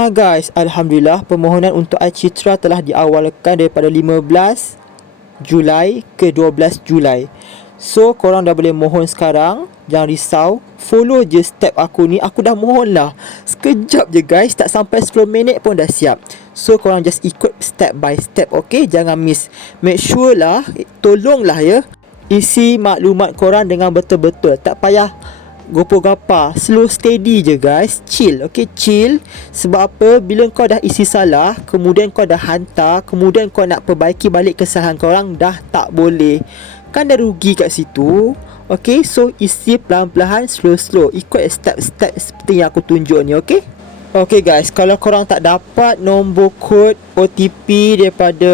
Ha guys, Alhamdulillah permohonan untuk i-Citra telah diawalkan daripada 15 Julai ke 12 Julai. So korang dah boleh mohon sekarang. Jangan risau, follow je step aku ni. Aku dah mohon lah sekejap je guys, tak sampai 10 minit pun dah siap. So korang just ikut step by step, okay? Jangan miss. Make sure lah, tolonglah ya, isi maklumat korang dengan betul-betul. Tak payah gopo-gapa, slow steady je guys. Chill, okay? Chill. Sebab apa? Bila kau dah isi salah, kemudian kau dah hantar, kemudian kau nak perbaiki balik kesalahan korang, dah tak boleh. Kan dah rugi kat situ. Okay, so isi pelan-pelan, slow-slow. Ikut step-step seperti yang aku tunjuk ni, okay? Okay guys, kalau korang tak dapat nombor kod OTP daripada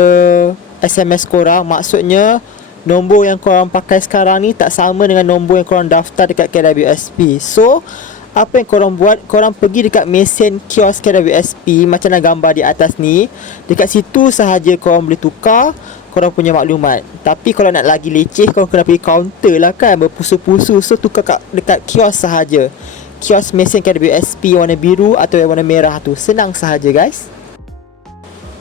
SMS korang, maksudnya nombor yang korang pakai sekarang ni tak sama dengan nombor yang korang daftar dekat KWSP. So, apa yang korang buat, korang pergi dekat mesin kios KWSP macam yang gambar di atas ni. Dekat situ sahaja korang boleh tukar korang punya maklumat. Tapi kalau nak lagi leceh, korang kena pergi kaunter lah kan, berpusu-pusu. So tukar dekat kios sahaja, kios mesin KWSP warna biru atau yang warna merah tu. Senang sahaja guys.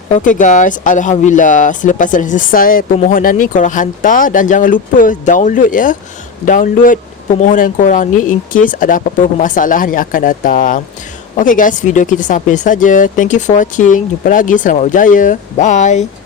Okay guys, Alhamdulillah selepas selesai permohonan ni, korang hantar. Dan jangan lupa download ya, download permohonan korang ni in case ada apa-apa permasalahan yang akan datang. Okay guys, video kita sampai saja. Thank you for watching. Jumpa lagi. Selamat berjaya. Bye.